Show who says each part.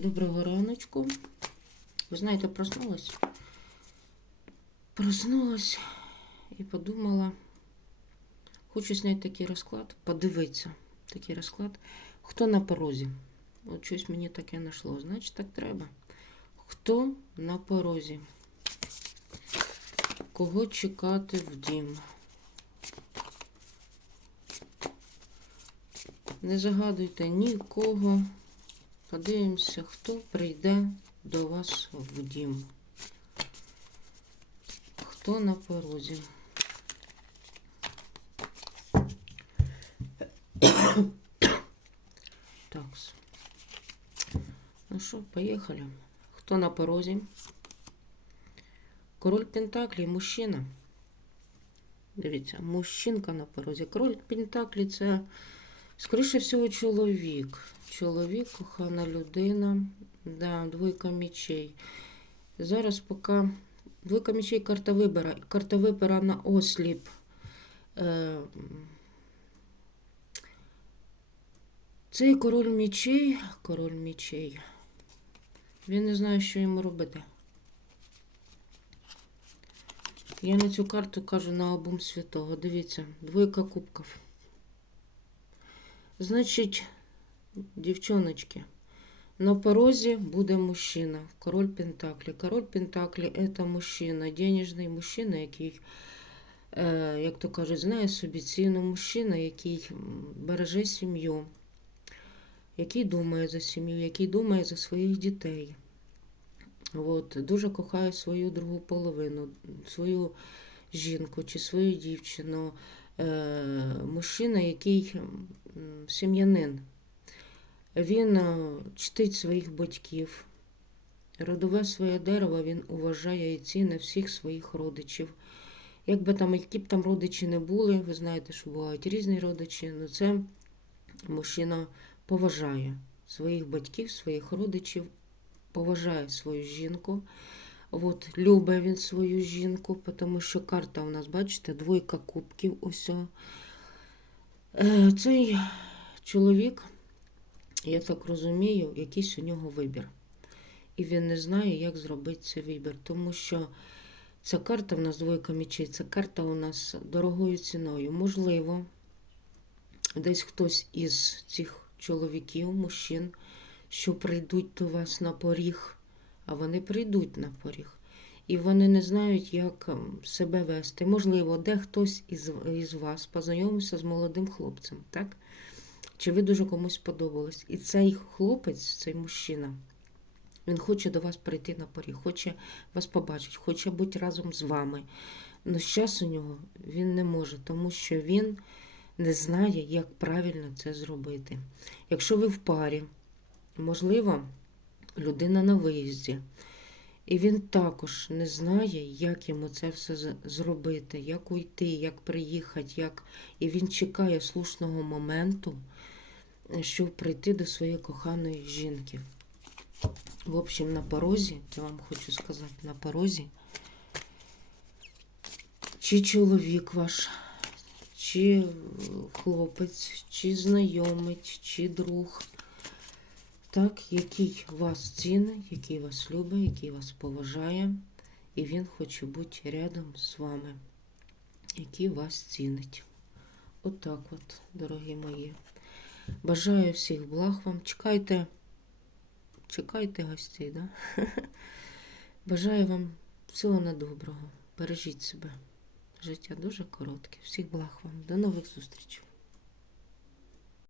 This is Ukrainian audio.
Speaker 1: Доброго раночку. Ви знаєте, проснулась. Проснулась і подумала, хочу зняти такий розклад, подивитися такий розклад. Хто на порозі? От щось мені таке знайшло. Значить, так треба. Хто на порозі? Кого чекати в дім? Не загадуйте нікого. Подивимося, хто прийде до вас в дім. Хто на порозі? Так. Ну що, поїхали. Хто на порозі? Король Пентаклі, мужчина. Дивіться, мужчинка на порозі. Король Пентаклі це, скоріше всього, чоловік. Чоловік, кохана людина. Да, двойка мечей. Зараз поки двойка мечей карта вибора. Карта вибора на осліп. Е, Цей король мечей, король мечей. Він не знає, що йому робити. Я на цю карту кажу на обум святого. Дивіться, двойка кубків. Значить, дівчоночки, на порозі буде мужчина, король Пентаклі. Король Пентаклі це мужчина, денежний мужчина, який, е, як то кажуть, знає собі ціну мужчина, який береже сім'ю, який думає за сім'ю, який думає за своїх дітей. От, дуже кохає свою другу половину, свою жінку чи свою дівчину. Е, мужчина, який сім'янин. Він е, чтить своїх батьків. Родове своє дерево він уважає і ціне всіх своїх родичів. Якби там, які б там родичі не були, ви знаєте, що бувають різні родичі, але це мужчина поважає своїх батьків, своїх родичів, поважає свою жінку. От, любить він свою жінку, тому що карта у нас, бачите, двойка кубків. Ось. Е, Цей чоловік, я так розумію, якийсь у нього вибір. І він не знає, як зробити цей вибір, тому що ця карта в нас двойка мечей, ця карта у нас дорогою ціною. Можливо, десь хтось із цих чоловіків, мужчин, що прийдуть до вас на поріг, а вони прийдуть на поріг. І вони не знають, як ем, себе вести. Можливо, де хтось із, із вас познайомився з молодим хлопцем, так? Чи ви дуже комусь сподобались? І цей хлопець, цей мужчина, він хоче до вас прийти на поріг, хоче вас побачити, хоче бути разом з вами. Але зараз у нього він не може, тому що він не знає, як правильно це зробити. Якщо ви в парі, можливо, людина на виїзді. І він також не знає, як йому це все зробити, як уйти, як приїхати, як... і він чекає слушного моменту, щоб прийти до своєї коханої жінки. В общем, на порозі, я вам хочу сказати, на порозі, чи чоловік ваш, чи е, хлопець, чи знайомець, чи друг так, який вас цінить, який вас любить, який вас поважає, і він хоче бути рядом з вами, який вас цінить. Отак от, от, дорогі мої. Бажаю всіх благ вам. Чекайте, чекайте гостей, да? Бажаю вам всього на доброго. Бережіть себе. Життя дуже коротке. Всіх благ вам. До нових зустрічей.